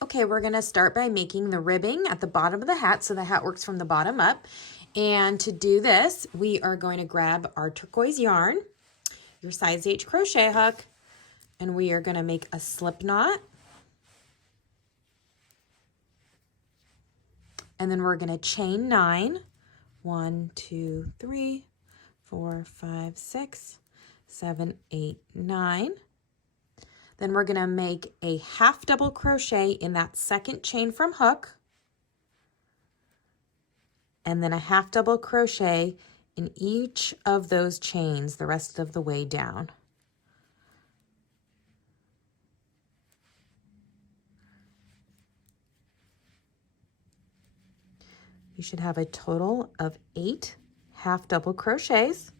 Okay, we're gonna start by making the ribbing at the bottom of the hat so the hat works from the bottom up. And to do this, we are going to grab our turquoise yarn, your size H crochet hook, and we are gonna make a slip knot. And then we're gonna chain 9. 1, 2, 3, 4, 5, 6, 7, 8, 9. Then we're gonna make a half double crochet in that second chain from hook, and then a half double crochet in each of those chains the rest of the way down. You should have a total of 8 half double crochets.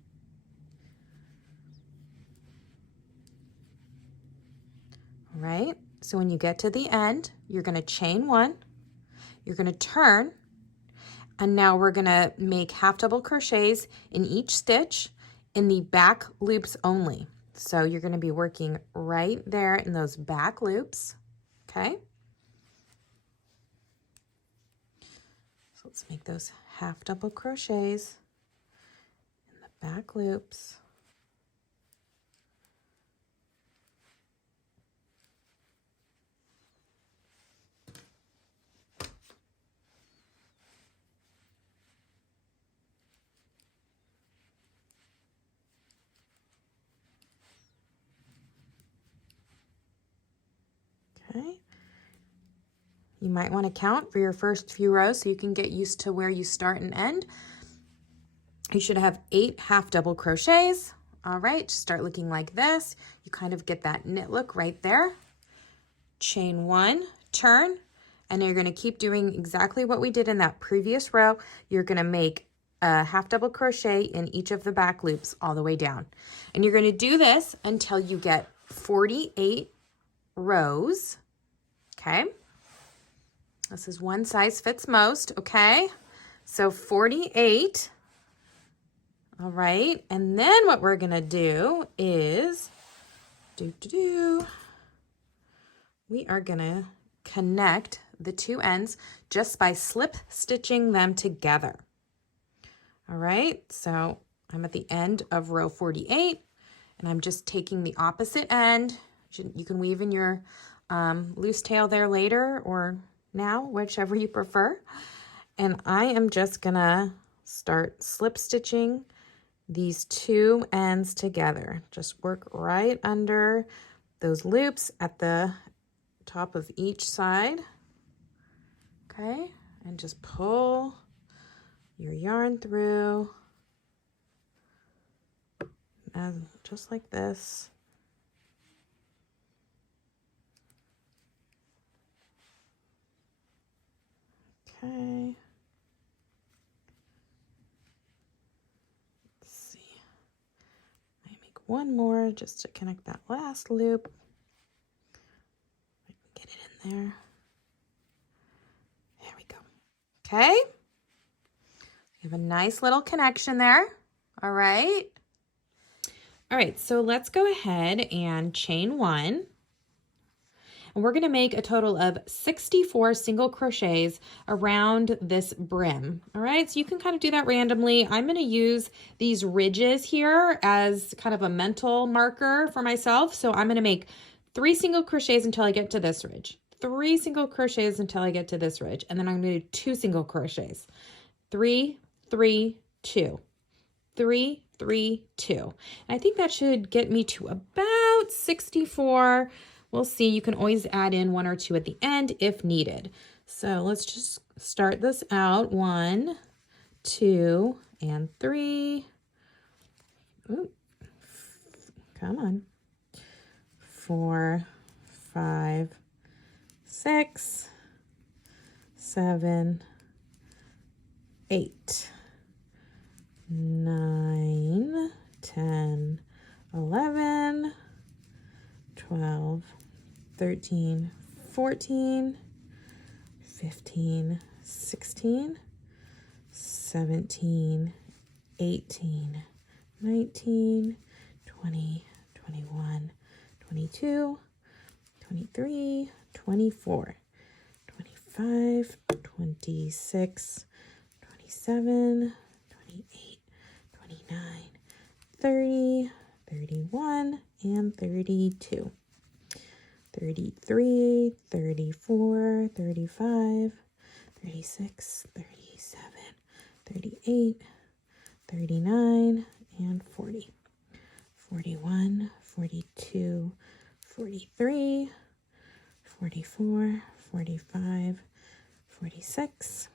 All right, so when you get to the end, you're gonna chain 1, you're gonna turn, and now we're gonna make half double crochets in each stitch in the back loops only. So you're gonna be working right there in those back loops, okay? So let's make those half double crochets in the back loops. Okay. You might want to count for your first few rows so you can get used to where you start and end. You should have 8 half double crochets. All right, start looking like this. You kind of get that knit look right there. Chain 1, turn, and you're going to keep doing exactly what we did in that previous row. You're going to make a half double crochet in each of the back loops all the way down. And you're going to do this until you get 48 rows, okay? This is one size fits most, okay? So 48, all right? And then what we're gonna do is, we are gonna connect the two ends just by slip stitching them together. All right, so I'm at the end of row 48, and I'm just taking the opposite end. You can weave in your loose tail there later or now, whichever you prefer. And I am just gonna start slip stitching these two ends together. Just work right under those loops at the top of each side. Okay, and just pull your yarn through, and just like this. Okay. Let's see. I make one more just to connect that last loop. I can get it in there. There we go. Okay. You have a nice little connection there. All right. All right, so let's go ahead and chain 1. And we're gonna make a total of 64 single crochets around this brim. All right, so you can kind of do that randomly. I'm gonna use these ridges here as kind of a mental marker for myself. So I'm gonna make 3 single crochets until I get to this ridge, 3 single crochets until I get to this ridge, and then I'm gonna do 2 single crochets. 3, 3, 2, 3, 3, 2. And I think that should get me to about 64. We'll see. You can always add in 1 or 2 at the end if needed. So let's just start this out. 1, 2, and 3. Ooh, come on. 4, 5, 6, 7, 8, 9, 10, 11, 12, 13, 14, 15, 16, 17, 18, 19, 20, 21, 22, 23, 24. 25, 26, 27, 28, 29, 30, 31, and 32. 33, 34, 35, 36, 37, 38, 39, and 40. 41, 42, 43, 44, 45, 46,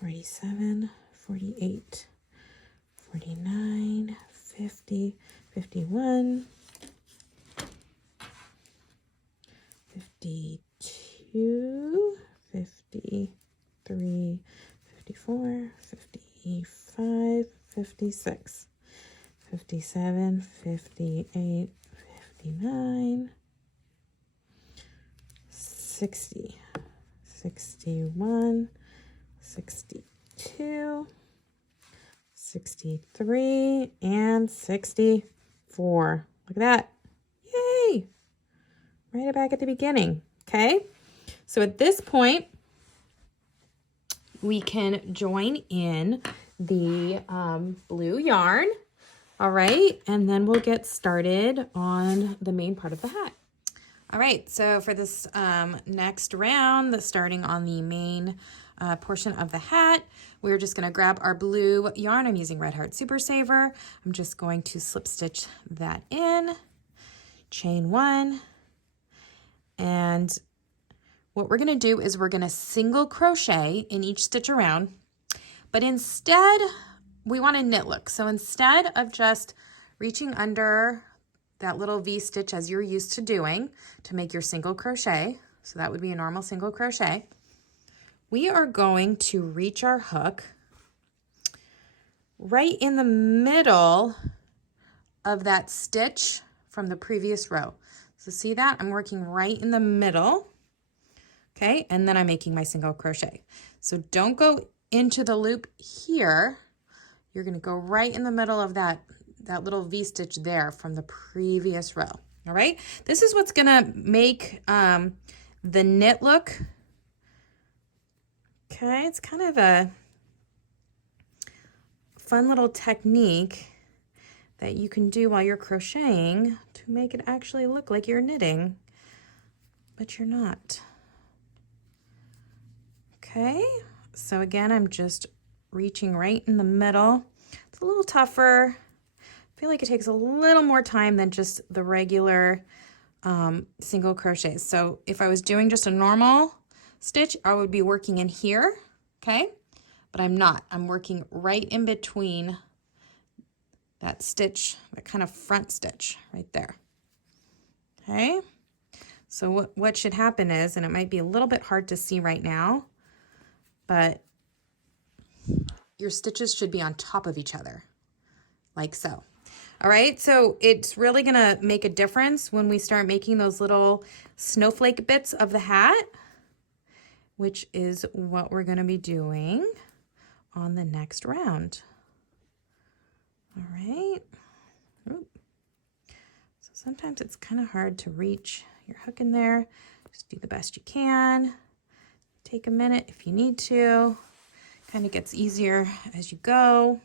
47, 48, 49, 50, 51, 52, 53, 54, 55, 56, 57, 58, 59, 60, 61, 62, 63, and 64. Look at that. Yay! Right back at the beginning. Okay, so at this point, we can join in the blue yarn. All right, and then we'll get started on the main part of the hat. All right, so for this next round, starting on the main portion of the hat, we're just going to grab our blue yarn. I'm using Red Heart Super Saver. I'm just going to slip stitch that in, chain 1, and what we're going to do is we're going to single crochet in each stitch around, but instead we want a knit look. So instead of just reaching under that little V stitch as you're used to doing to make your single crochet, so that would be a normal single crochet, we are going to reach our hook right in the middle of that stitch from the previous row. So see that? I'm working right in the middle, okay? And then I'm making my single crochet. So don't go into the loop here. You're gonna go right in the middle of that little V-stitch there from the previous row, all right? This is what's gonna make the knit look. Okay, it's kind of a fun little technique that you can do while you're crocheting to make it actually look like you're knitting, but you're not. Okay, so again, I'm just reaching right in the middle. It's a little tougher. I feel like it takes a little more time than just the regular single crochet. So if I was doing just a normal stitch, I would be working in here, okay? But I'm not. I'm working right in between that stitch, that kind of front stitch right there, okay? So what should happen is, and it might be a little bit hard to see right now, but your stitches should be on top of each other, like so. All right, so it's really gonna make a difference when we start making those little snowflake bits of the hat, which is what we're gonna be doing on the next round. All right. Oop. So sometimes it's kind of hard to reach your hook in there. Just do the best you can. Take a minute if you need to. Kind of gets easier as you go.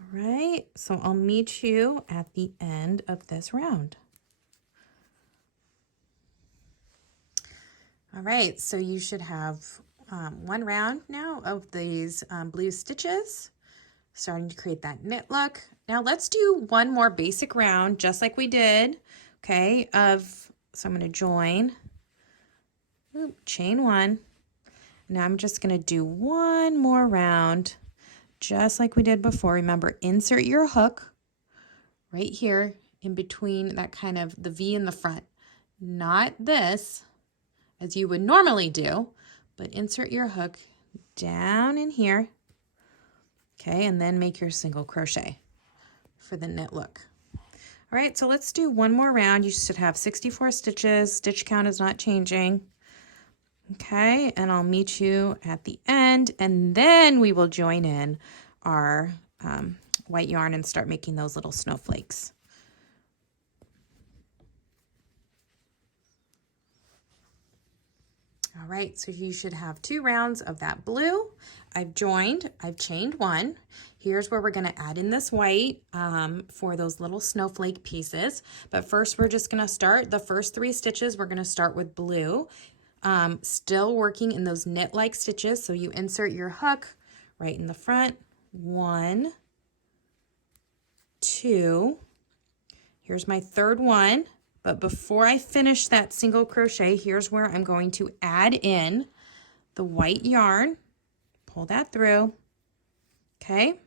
All right, so I'll meet you at the end of this round. All right, so you should have one round now of these blue stitches, starting to create that knit look. Now let's do one more basic round, just like we did, okay, so I'm gonna join, chain 1. Now I'm just gonna do one more round, just like we did before. Remember, insert your hook right here in between that kind of the V in the front. Not this, as you would normally do, but insert your hook down in here, okay, and then make your single crochet for the knit look. All right, so let's do one more round. You should have 64 stitches. Stitch count is not changing. Okay, and I'll meet you at the end, and then we will join in our white yarn and start making those little snowflakes. All right, so you should have 2 rounds of that blue. I've chained 1. Here's where we're gonna add in this white for those little snowflake pieces. But first we're just gonna start the first 3 stitches. We're gonna start with blue. Still working in those knit-like stitches. So you insert your hook right in the front. 1, 2. Here's my 3rd one. But before I finish that single crochet, here's where I'm going to add in the white yarn. Pull that through. Okay.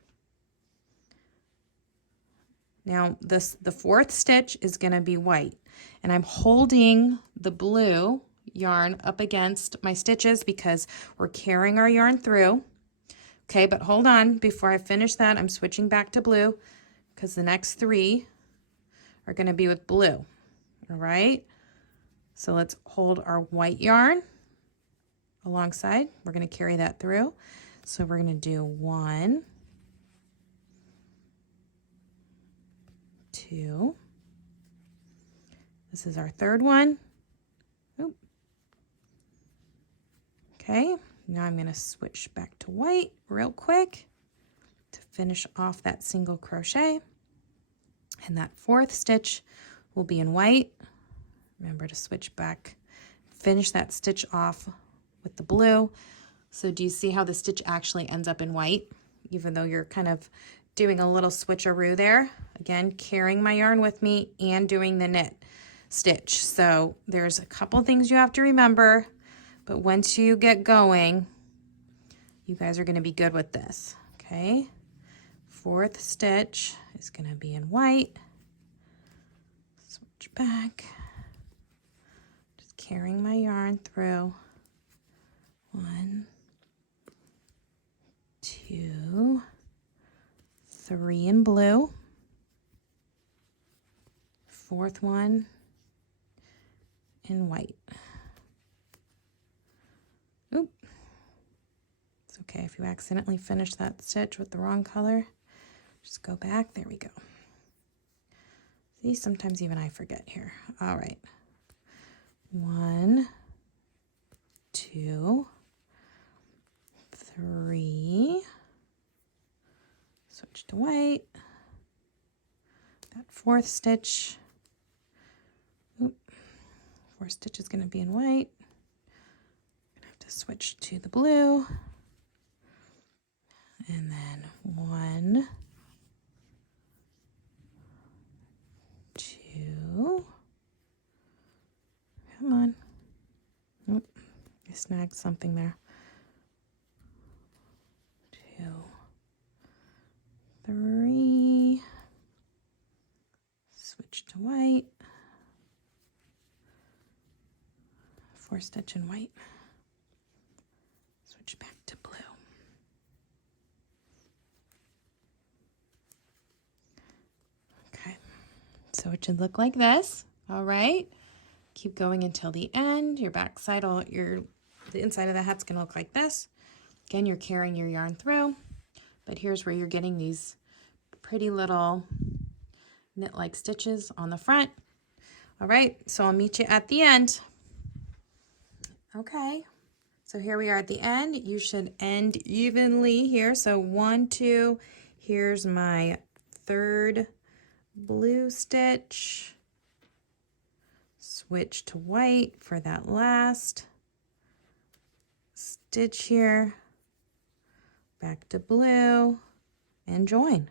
Now the 4th stitch is going to be white, and I'm holding the blue yarn up against my stitches because we're carrying our yarn through. Okay, but hold on, before I finish that, I'm switching back to blue because the next 3 are going to be with blue. All right, so let's hold our white yarn alongside. We're going to carry that through. So we're going to do 1, 2. This is our 3rd one. Oop. Okay, now I'm going to switch back to white real quick to finish off that single crochet. And that 4th stitch will be in white. Remember to switch back, finish that stitch off with the blue. So do you see how the stitch actually ends up in white, even though you're kind of doing a little switcheroo there? Again, carrying my yarn with me and doing the knit stitch. So there's a couple things you have to remember, but once you get going, you guys are going to be good with this. Okay, 4th stitch is going to be in white. Switch back, just carrying my yarn through. 1, 2, 3 in blue, 4th one in white. Oop. It's okay if you accidentally finish that stitch with the wrong color. Just go back. There we go. See, sometimes even I forget here. All right. 1, 2, 3. Switch to white. That 4th stitch. Oop. 4th stitch is going to be in white. I'm going to have to switch to the blue. And then 1, 2. Come on. Oop. I snagged something there. 2, 3. Switch to white. 4 stitch in white. Switch back to blue. Okay, so it should look like this. All right, keep going until the end. Your back side, the inside of the hat's gonna look like this. Again, you're carrying your yarn through, but here's where you're getting these pretty little knit-like stitches on the front. All right, so I'll meet you at the end. Okay, so here we are at the end. You should end evenly here. So 1, 2, here's my 3rd blue stitch. Switch to white for that last stitch here. Back to blue and join.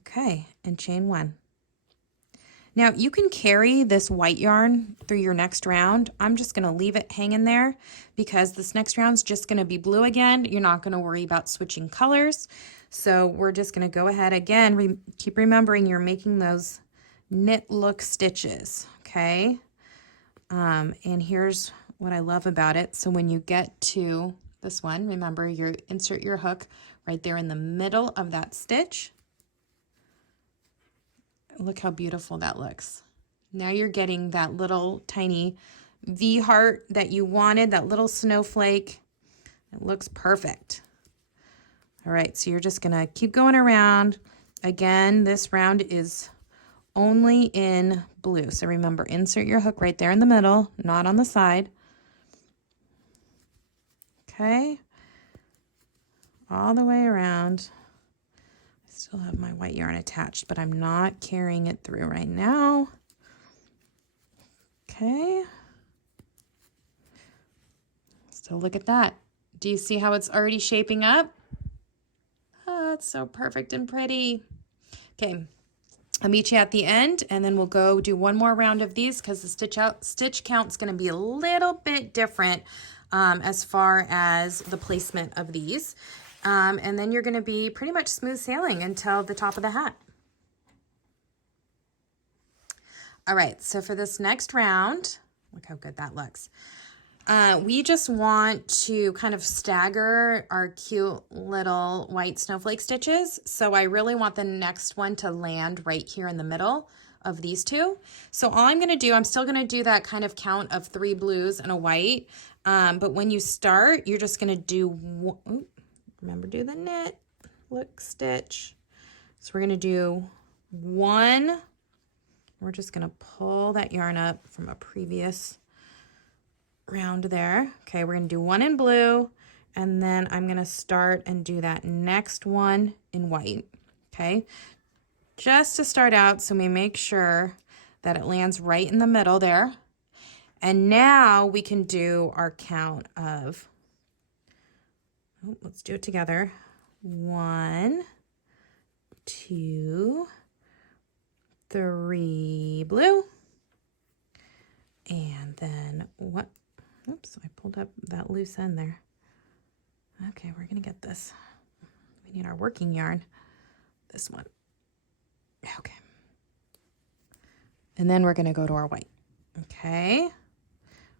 Okay, and chain 1. Now you can carry this white yarn through your next round. I'm just going to leave it hanging there because this next round's just going to be blue again. You're not going to worry about switching colors. So we're just going to go ahead again. Keep remembering you're making those knit look stitches, okay? And here's what I love about it. So when you get to this one, remember you insert your hook right there in the middle of that stitch. Look how beautiful that looks. Now you're getting that little tiny V heart that you wanted, that little snowflake. It looks perfect. All right, so you're just gonna keep going around. Again, this round is only in blue. So remember, insert your hook right there in the middle, not on the side. Okay. All the way around. I still have my white yarn attached, but I'm not carrying it through right now. Okay. So look at that. Do you see how it's already shaping up? Oh, it's so perfect and pretty. Okay, I'll meet you at the end, and then we'll go do one more round of these because the stitch count is going to be a little bit different as far as the placement of these. And then you're going to be pretty much smooth sailing until the top of the hat. All right, so for this next round, look how good that looks. We just want to kind of stagger our cute little white snowflake stitches. So I really want the next one to land right here in the middle of these two. So all I'm going to do, I'm still going to do that kind of count of 3 blues and a white. But when you start, you're just going to do, remember, do the knit, look, stitch. So we're going to do 1. We're just going to pull that yarn up from a previous round there. Okay, we're going to do 1 in blue, and then I'm going to start and do that next one in white. Okay, just to start out, so we make sure that it lands right in the middle there. And now we can do our count of, let's do it together. 1, 2, 3 blue, and then what? Oops, I pulled up that loose end there. Okay, we're gonna get this. We need our working yarn. This one. Okay. And then we're gonna go to our white. Okay,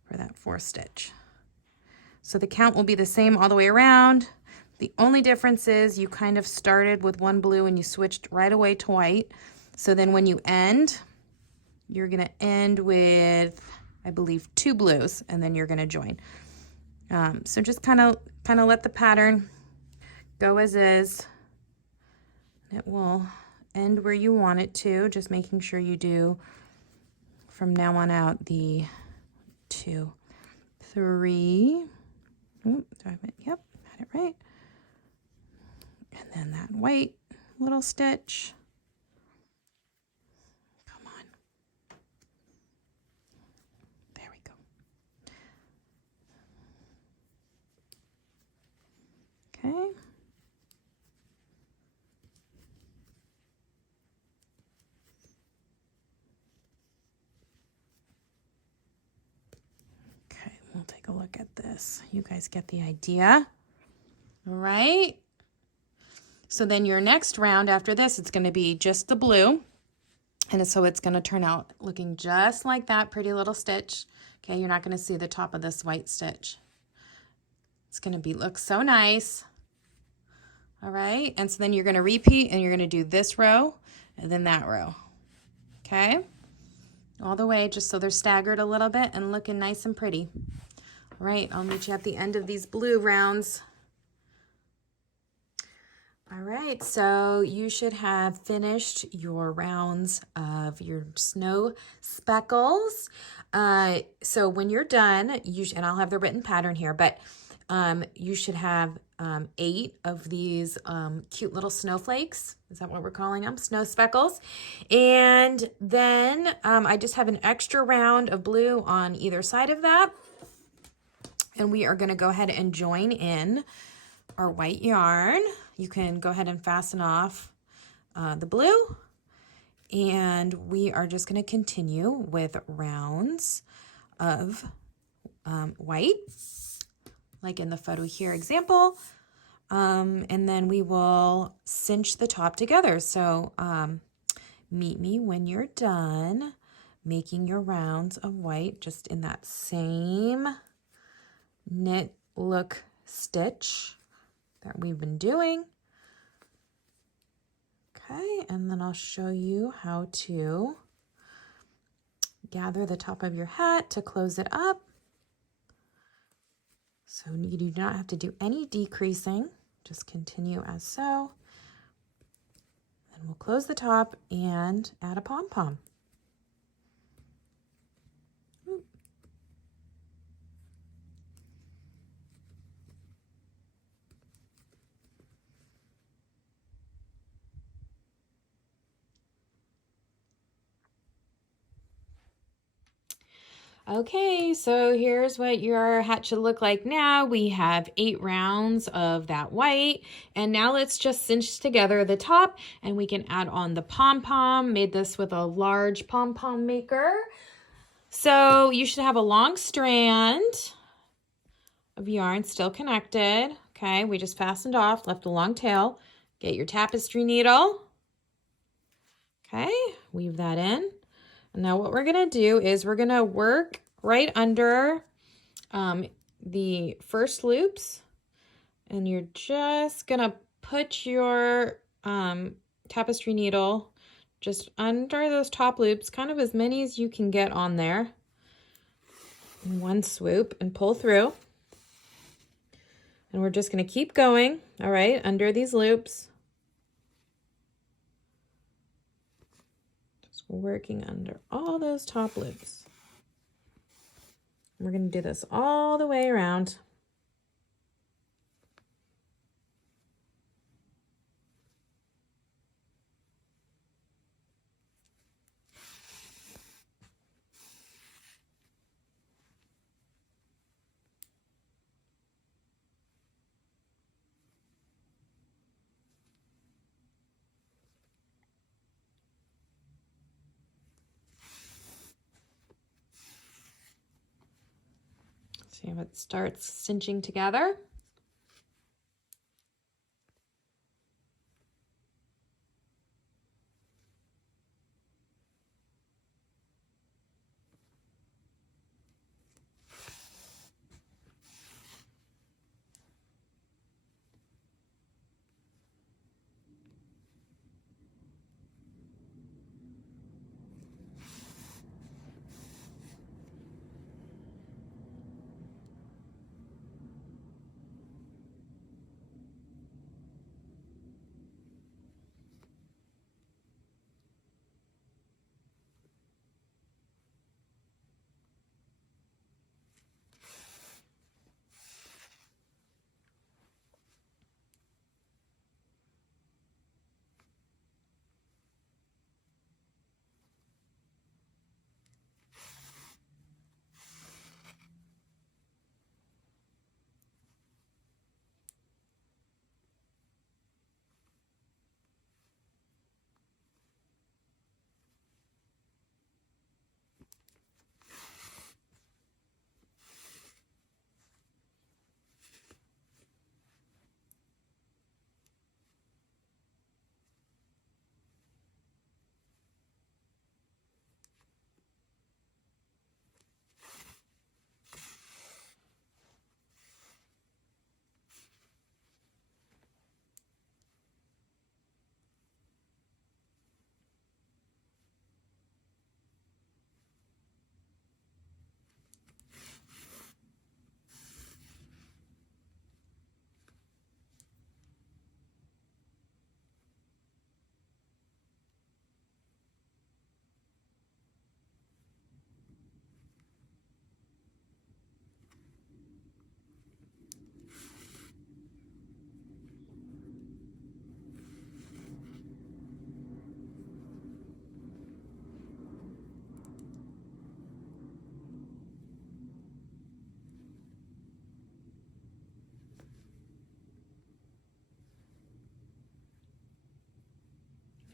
for that 4th stitch. So the count will be the same all the way around. The only difference is you kind of started with 1 blue and you switched right away to white. So then when you end, you're gonna end with, I believe, 2 blues, and then you're going to join. So just kind of let the pattern go as is. It will end where you want it to, just making sure you do from now on out the 2, 3. Yep, had it right. And then that white little stitch. Okay. Okay, we'll take a look at this. You guys get the idea. All right. So then your next round after this, it's going to be just the blue. And so it's going to turn out looking just like that pretty little stitch. Okay, you're not going to see the top of this white stitch. It's going to look so nice. All right, and so then you're going to repeat, and you're going to do this row and then that row. Okay, all the way, just so they're staggered a little bit and looking nice and pretty. All right, I'll meet you at the end of these blue rounds. All right, so you should have finished your rounds of your snow speckles. So when you're done, and I'll have the written pattern here, but you should have 8 of these cute little snowflakes. Is that what we're calling them? Snow speckles. And then I just have an extra round of blue on either side of that. And we are going to go ahead and join in our white yarn. You can go ahead and fasten off the blue. And we are just going to continue with rounds of white, like in the photo here example. And then we will cinch the top together. So meet me when you're done making your rounds of white, just in that same knit look stitch that we've been doing. Okay, and then I'll show you how to gather the top of your hat to close it up. So you do not have to do any decreasing, just continue as so. And we'll close the top and add a pom-pom. Okay, so here's what your hat should look like now. We have 8 rounds of that white, and now let's just cinch together the top, and we can add on the pom-pom. Made this with a large pom-pom maker. So you should have a long strand of yarn still connected. Okay, we just fastened off, left a long tail. Get your tapestry needle. Okay, weave that in. And now what we're gonna do is we're gonna work right under the first loops, and you're just gonna put your tapestry needle just under those top loops, kind of as many as you can get on there in one swoop, and pull through. And we're just gonna keep going, all right, under these loops. Working under all those top loops. We're going to do this all the way around. See how it starts cinching together.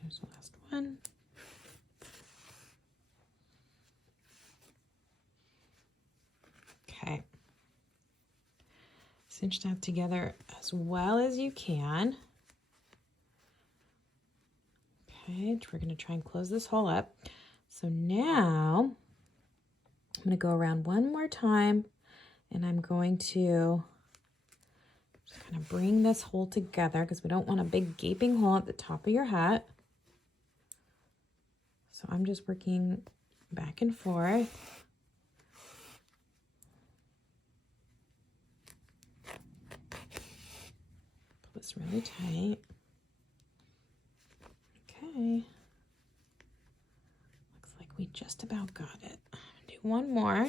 Here's the last one. Okay. Cinch that together as well as you can. Okay, we're going to try and close this hole up. So now I'm going to go around one more time, and I'm going to just kind of bring this hole together because we don't want a big gaping hole at the top of your hat. So I'm just working back and forth. Pull this really tight. Okay. Looks like we just about got it. I'm gonna do one more.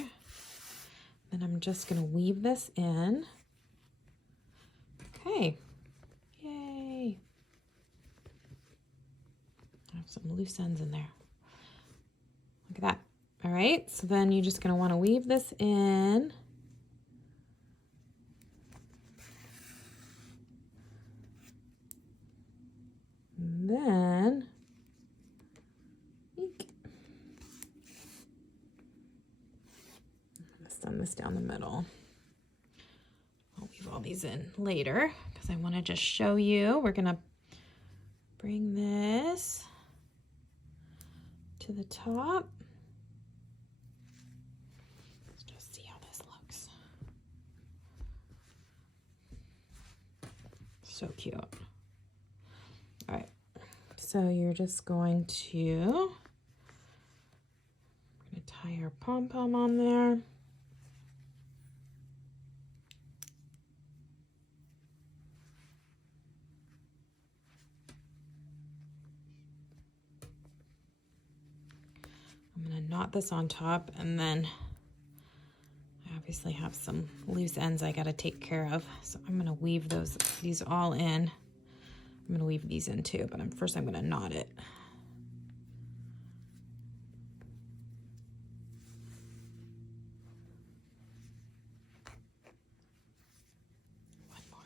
Then I'm just gonna weave this in. Okay. Yay. I have some loose ends in there. Look at that. All right, so then you're just gonna wanna weave this in. And then, eek. Send this down the middle. I'll weave all these in later because I want to just show you. We're gonna bring this to the top. Let's just see how this looks. So cute. All right, so you're just going to tie your pom-pom on there. I'm going to knot this on top, and then I obviously have some loose ends I got to take care of. So I'm going to weave these all in. I'm going to weave these in too, but first I'm going to knot it. One more.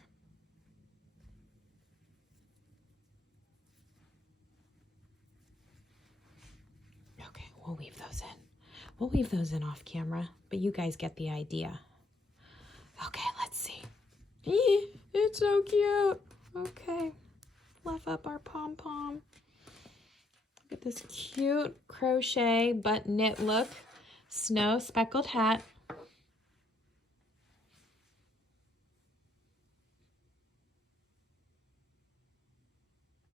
Okay, we'll weave those in. We'll weave those in off camera, but you guys get the idea. Okay, let's see. It's so cute. Okay, fluff up our pom-pom. Look at this cute crochet but knit look Snow-Speckled Hat.